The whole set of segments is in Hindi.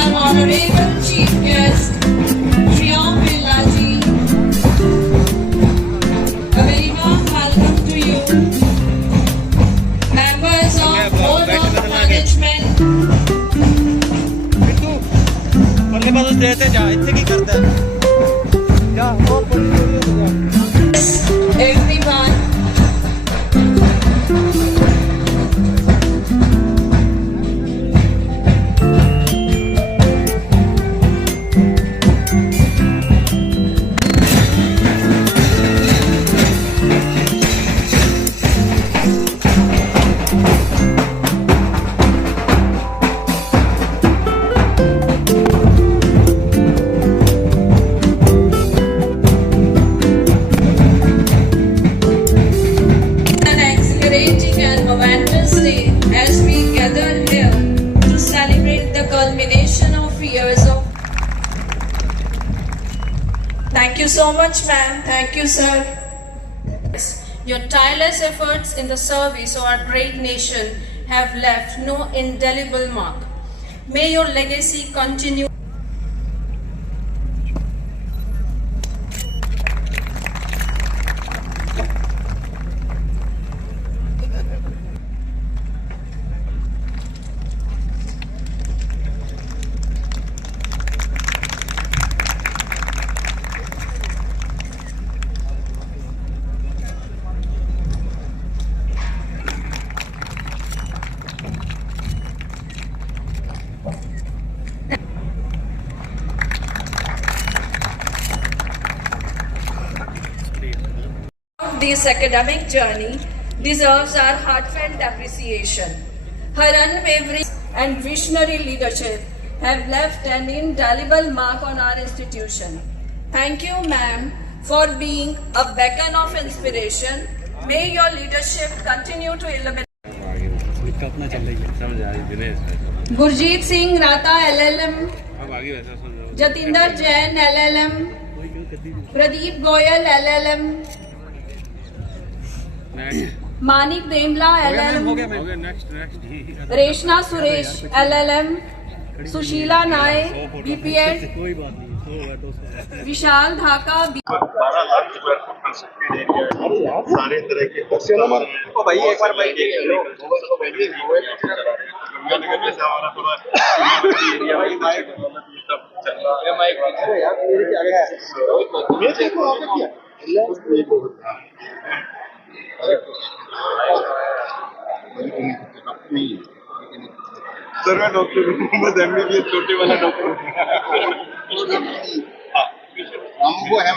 our honorable chief guest, Shyam Bilaji. A very warm welcome to you, members of Board of Management. ਉਹਨੇ ਬਸ ਦੇ ਤੇ ਜਾ ਇੱਥੇ ਕੀ ਕਰਦਾ ਜਾ ਉਹ Everyone. An exhilarating and momentous day as we gather here to celebrate the culmination of years of. Thank you so much, ma'am. Thank you, sir. Your tireless efforts in the service of our great nation have left no indelible mark. May your legacy continue. This academic journey deserves our heartfelt appreciation. Her unwavering and visionary leadership have left an indelible mark on our institution. Thank you, ma'am, for being a beacon of inspiration. May your leadership continue to illuminate. अपना चल रही है समझ आ रही Dinesh Gurjeet Singh Rata LLM, अब आगे वैसा सुन रहा हूँ Jatinder Jain LLM, Pradeep Goyal LLM, Manik Demla LLM, हो गया next Reshna Suresh LLM, Sushila Nai BPEd, कोई बात नहीं होगा 200 Vishal Dhaka 12 lakh square foot constructed area है। सारे तरह के ओ भाई एक बार भाई गंगानगर जैसा हमारा पूरा एरिया है ये सब चल रहा है। माइक अरे यार मेरे क्या गया मैं देखो आपने किया सर मैं डॉक्टर मोहम्मद एमबीबीएस छोटे वाला डॉक्टर हम वो है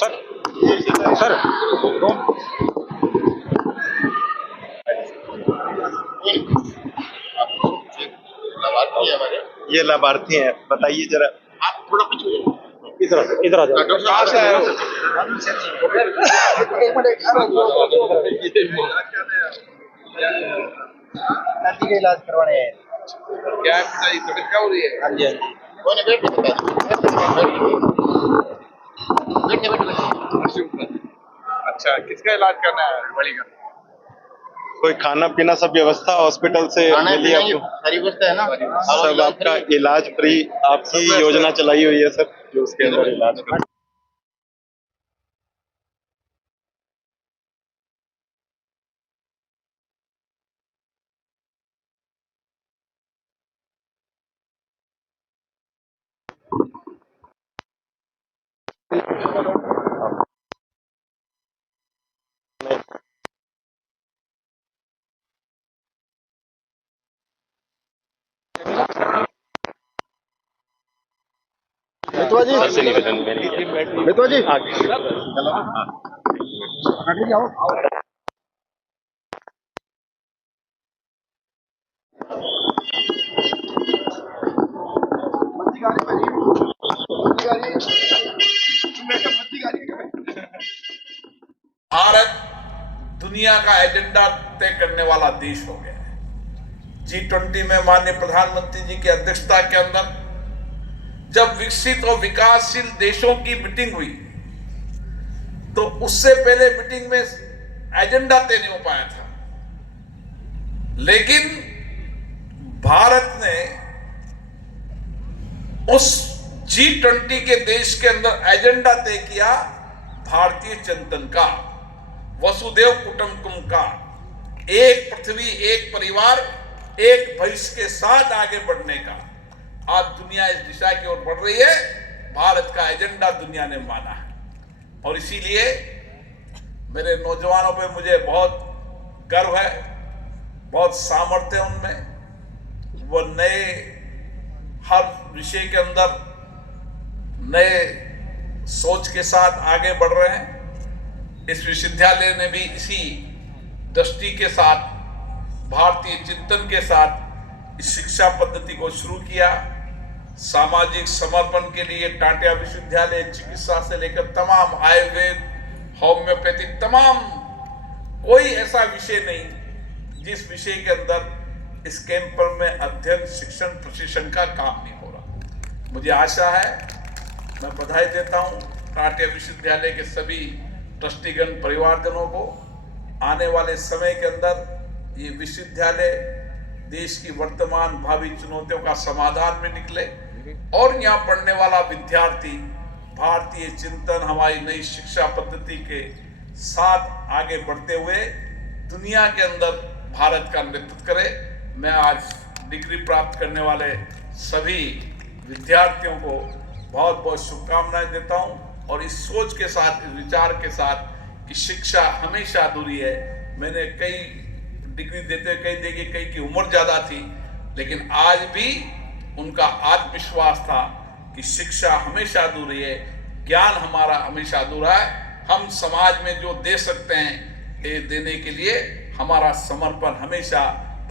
सर सर लाभार्थी है हमारे ये लाभार्थी हैं बताइए जरा आप थोड़ा कुछ इधर आ जाओ कहाँ से आए हो नदी का इलाज करवाने हैं क्या है तबीयत क्या हो रही है हाँ जी हाँ जी कौन है अच्छा किसका इलाज करना है बड़ी का कोई खाना पीना सब व्यवस्था हॉस्पिटल से मिली आपको सारी व्यवस्था है ना सब आपका इलाज फ्री आपकी योजना चलाई हुई है सर जो उसके अंदर इलाज कर मितवा जी मितवा जी जाओ भारत दुनिया का एजेंडा तय करने वाला देश हो गया है। G20 में माननीय प्रधानमंत्री जी की अध्यक्षता के अंदर जब विकसित और विकासशील देशों की मीटिंग हुई तो उससे पहले मीटिंग में एजेंडा तय नहीं हो पाया था। लेकिन भारत ने उस G20 के देश के अंदर एजेंडा तय किया भारतीय चिंतन का, वसुदेव कुटुंबकम का, एक पृथ्वी एक परिवार एक भविष्य के साथ आगे बढ़ने का। आज दुनिया इस दिशा की ओर बढ़ रही है, भारत का एजेंडा दुनिया ने माना है और इसीलिए मेरे नौजवानों पे मुझे बहुत गर्व है, बहुत सामर्थ्य है उनमें। वो नए हर विषय के अंदर नए सोच के साथ आगे बढ़ रहे हैं। इस विश्वविद्यालय ने भी इसी दृष्टि के साथ, भारतीय चिंतन के साथ इस शिक्षा पद्धति को शुरू किया। सामाजिक समर्पण के लिए टाटिया विश्वविद्यालय चिकित्सा से लेकर तमाम आयुर्वेद, होम्योपैथिक, तमाम कोई ऐसा विषय नहीं जिस विषय के अंदर इस कैंपस में अध्ययन, शिक्षण, प्रशिक्षण का काम नहीं हो रहा। मुझे आशा है, मैं बधाई देता हूं टाटिया विश्वविद्यालय के सभी ट्रस्टीगण, परिवारजनों को। आने वाले समय के अंदर ये विश्वविद्यालय देश की वर्तमान भावी चुनौतियों का समाधान में निकले और यहाँ पढ़ने वाला विद्यार्थी भारतीय चिंतन, हमारी नई शिक्षा पद्धति के साथ आगे बढ़ते हुए दुनिया के अंदर भारत का नेतृत्व करे। मैं आज डिग्री प्राप्त करने वाले सभी विद्यार्थियों को बहुत बहुत शुभकामनाएं देता हूं और इस सोच के साथ, इस विचार के साथ कि शिक्षा हमेशा अधूरी है। मैंने कई डिग्री देते कई देखी, कई की उम्र ज्यादा थी, लेकिन आज भी उनका आत्मविश्वास था कि शिक्षा हमेशा अधूरी है, ज्ञान हमारा हमेशा अधूरा है। हम समाज में जो दे सकते हैं ये देने के लिए हमारा समर्पण हमेशा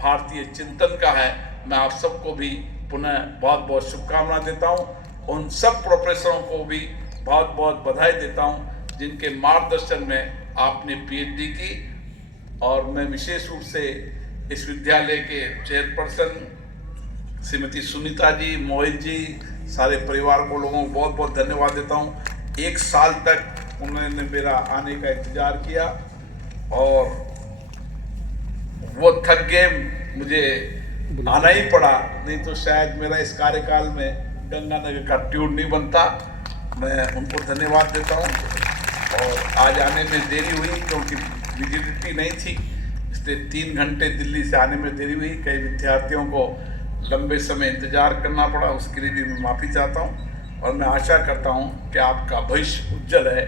भारतीय चिंतन का है। मैं आप सबको भी पुनः बहुत बहुत शुभकामना देता हूं। उन सब प्रोफेसरों को भी बहुत बहुत बधाई देता हूं जिनके मार्गदर्शन में आपने पीएचडी की। और मैं विशेष रूप से इस विद्यालय के चेयरपर्सन श्रीमती सुनीता जी, मोहित जी, सारे परिवार को, लोगों को बहुत बहुत धन्यवाद देता हूं। 1 साल तक उन्होंने मेरा आने का इंतजार किया और वो थक गए, मुझे आना ही पड़ा, नहीं तो शायद मेरा इस कार्यकाल में गंगानगर का ट्यून नहीं बनता। मैं उनको धन्यवाद देता हूं। और आज आने में देरी हुई क्योंकि विजिबिलिटी नहीं थी, इसलिए 3 घंटे दिल्ली से आने में देरी हुई। कई विद्यार्थियों को लंबे समय इंतजार करना पड़ा, उसके लिए भी मैं माफ़ी चाहता हूं। और मैं आशा करता हूं कि आपका भविष्य उज्जवल है,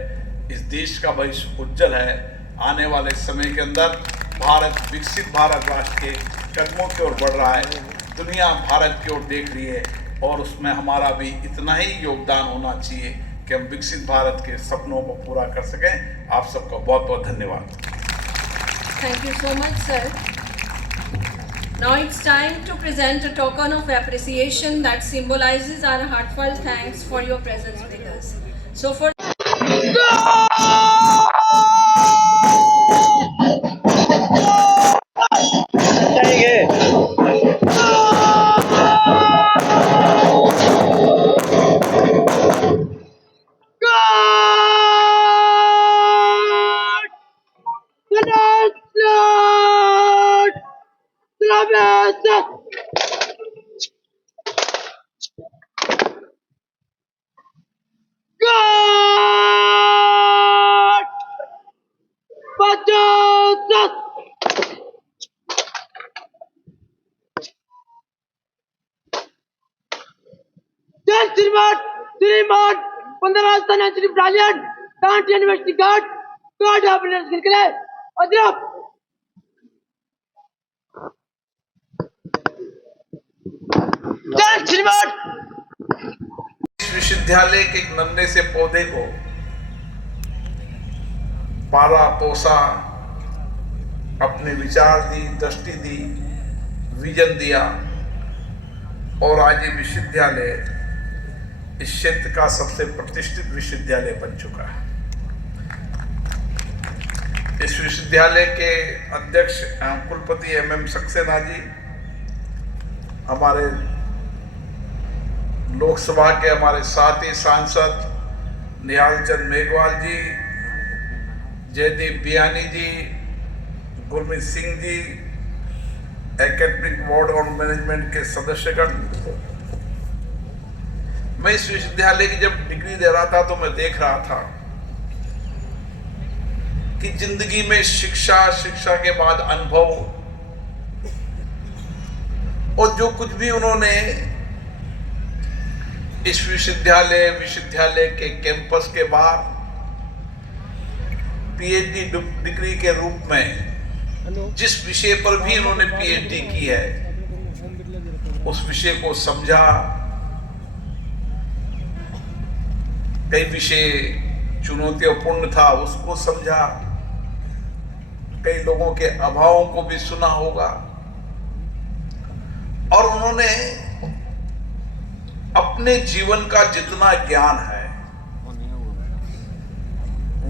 इस देश का भविष्य उज्जवल है। आने वाले समय के अंदर भारत विकसित भारत राष्ट्र के कदमों की ओर बढ़ रहा है, दुनिया भारत की ओर देख रही है और उसमें हमारा भी इतना ही योगदान होना चाहिए कि हम विकसित भारत के सपनों को पूरा कर सकें। आप सबका बहुत बहुत धन्यवाद। Thank you so much, sir. Now it's time to present a token of appreciation that symbolizes our heartfelt thanks for your presence with us. So for श्रीमान 15 financially brilliant, Dante University God of Learning, Adrop. श्रीमान इस विश्वविद्यालय के एक नन्हे से पौधे को पाला पोसा, अपने विचार दी, दृष्टि दी, विजन दिया और आज ये विश्वविद्यालय इस क्षेत्र का सबसे प्रतिष्ठित विश्वविद्यालय बन चुका है। इस विश्वविद्यालय के अध्यक्ष कुलपति MM सक्सेना जी, हमारे लोकसभा के हमारे साथी सांसद निहाल चंद मेघवाल जी, जयदीप बियानी जी, गुरमीत सिंह जी, एकेडमिक बोर्ड और मैनेजमेंट के सदस्यगण, मैं इस विश्वविद्यालय की जब डिग्री दे रहा था तो मैं देख रहा था कि जिंदगी में शिक्षा, शिक्षा के बाद अनुभव और जो कुछ भी उन्होंने इस विश्वविद्यालय के कैंपस के बाहर पीएचडी डिग्री के रूप में जिस विषय पर भी उन्होंने पीएचडी की है उस विषय को समझा। कई विषय चुनौतीपूर्ण था उसको समझा, कई लोगों के अभावों को भी सुना होगा, और उन्होंने अपने जीवन का जितना ज्ञान है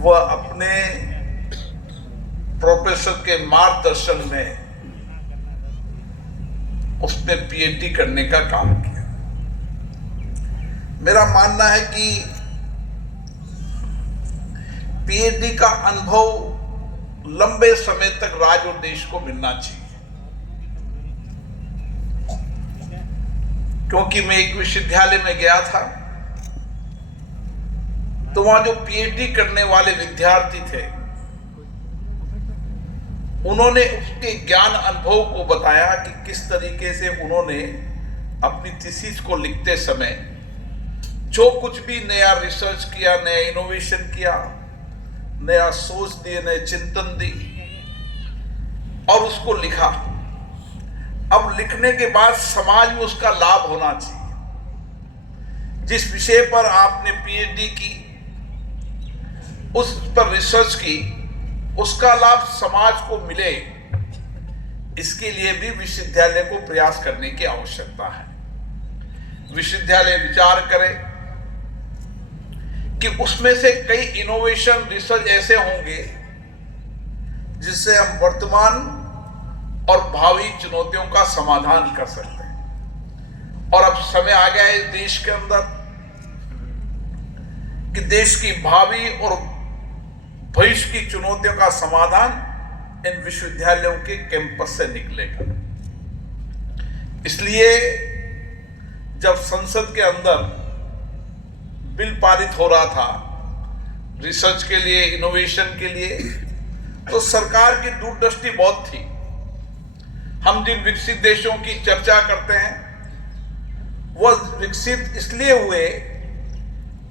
वह अपने प्रोफेसर के मार्गदर्शन में उसने पीएचडी करने का काम किया। मेरा मानना है कि पीएचडी का अनुभव लंबे समय तक राज्य और देश को मिलना चाहिए, क्योंकि मैं एक विश्वविद्यालय में गया था तो वहां जो पीएचडी करने वाले विद्यार्थी थे उन्होंने उसके ज्ञान अनुभव को बताया कि किस तरीके से उन्होंने अपनी थीसिस को लिखते समय जो कुछ भी नया रिसर्च किया, नया इनोवेशन किया, नया सोच दिए, नए चिंतन दी और उसको लिखा। अब लिखने के बाद समाज में उसका लाभ होना चाहिए। जिस विषय पर आपने पीएचडी की, उस पर रिसर्च की, उसका लाभ समाज को मिले, इसके लिए भी विश्वविद्यालय को प्रयास करने की आवश्यकता है। विश्वविद्यालय विचार करे कि उसमें से कई इनोवेशन रिसर्च ऐसे होंगे जिससे हम वर्तमान और भावी चुनौतियों का समाधान कर सकते हैं। और अब समय आ गया है इस देश के अंदर कि देश की भावी और भविष्य की चुनौतियों का समाधान इन विश्वविद्यालयों के कैंपस से निकलेगा। इसलिए जब संसद के अंदर बिल पारित हो रहा था रिसर्च के लिए, इनोवेशन के लिए, तो सरकार की दूरदृष्टि बहुत थी। हम जिन विकसित देशों की चर्चा करते हैं वह विकसित इसलिए हुए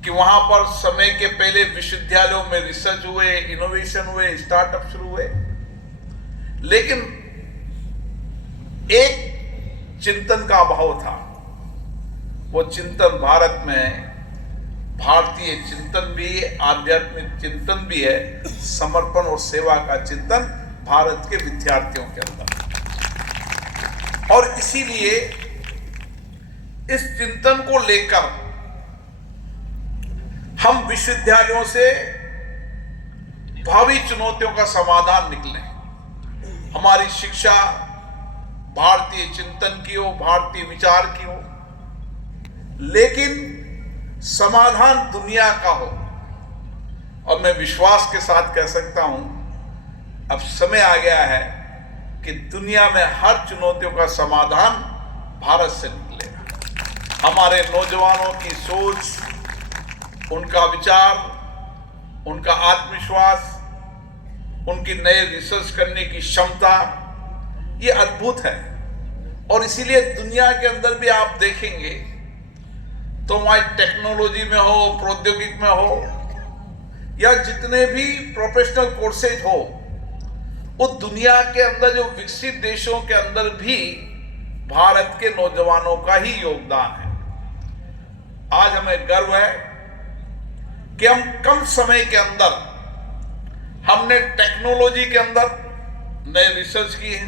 कि वहां पर समय के पहले विश्वविद्यालयों में रिसर्च हुए, इनोवेशन हुए, स्टार्टअप शुरू हुए, लेकिन एक चिंतन का अभाव था। वो चिंतन भारत में भारतीय चिंतन भी है, आध्यात्मिक चिंतन भी है, समर्पण और सेवा का चिंतन भारत के विद्यार्थियों के अंदर। और इसीलिए इस चिंतन को लेकर हम विश्वविद्यालयों से भावी चुनौतियों का समाधान निकले। हमारी शिक्षा भारतीय चिंतन की हो, भारतीय विचार की हो, लेकिन समाधान दुनिया का हो। और मैं विश्वास के साथ कह सकता हूं अब समय आ गया है कि दुनिया में हर चुनौतियों का समाधान भारत से निकलेगा। हमारे नौजवानों की सोच, उनका विचार, उनका आत्मविश्वास, उनकी नए रिसर्च करने की क्षमता, ये अद्भुत है। और इसीलिए दुनिया के अंदर भी आप देखेंगे तो हमारी टेक्नोलॉजी में हो, प्रौद्योगिक में हो, या जितने भी प्रोफेशनल कोर्सेज हो, वो दुनिया के अंदर जो विकसित देशों के अंदर भी भारत के नौजवानों का ही योगदान है। आज हमें गर्व है कि हम कम समय के अंदर हमने टेक्नोलॉजी के अंदर नए रिसर्च की है,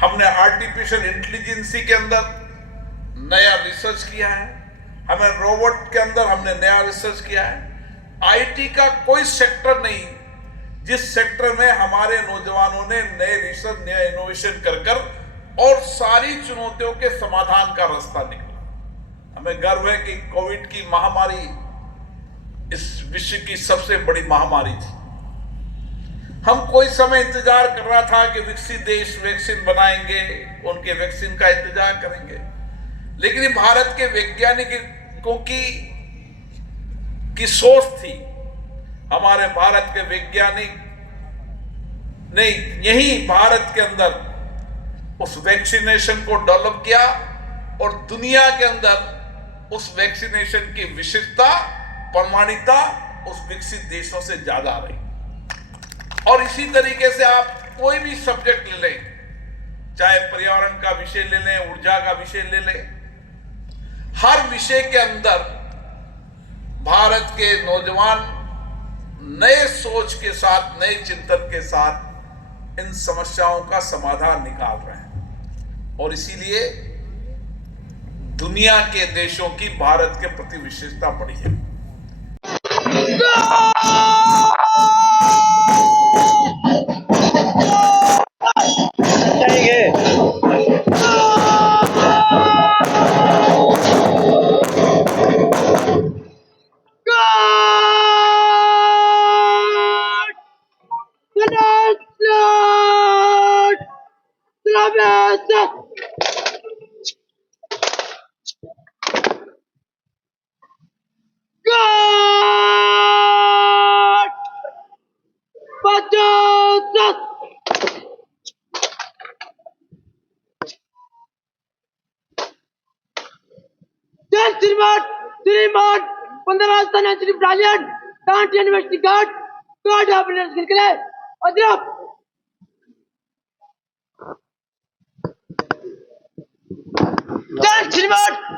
हमने आर्टिफिशियल इंटेलिजेंसी के अंदर नया रिसर्च किया है, हमें रोबोट के अंदर हमने नया रिसर्च किया है। आईटी का कोई सेक्टर नहीं जिस सेक्टर में हमारे नौजवानों ने नए रिसर्च, नया इनोवेशन कर और सारी चुनौतियों के समाधान का रास्ता निकला। हमें गर्व है कि कोविड की महामारी इस विश्व की सबसे बड़ी महामारी थी। हम कोई समय इंतजार कर रहा था कि विकसित देश वैक्सीन बनाएंगे, उनके वैक्सीन का इंतजार करेंगे, लेकिन ये भारत के वैज्ञानिकों की सोच थी। हमारे भारत के वैज्ञानिक ने यही भारत के अंदर उस वैक्सीनेशन को डेवलप किया और दुनिया के अंदर उस वैक्सीनेशन की विशिष्टता, प्रमाणिकता उस विकसित देशों से ज्यादा रही। और इसी तरीके से आप कोई भी सब्जेक्ट ले लें, चाहे पर्यावरण का विषय ले लें, ऊर्जा का विषय ले लें, हर विषय के अंदर भारत के नौजवान नए सोच के साथ, नए चिंतन के साथ इन समस्याओं का समाधान निकाल रहे हैं। और इसीलिए दुनिया के देशों की भारत के प्रति विशेषता बढ़ी है। श्रीमान 15 financially brilliant, Dante University Guard of Brilliance Kirkle, Adrop. Jai Shriman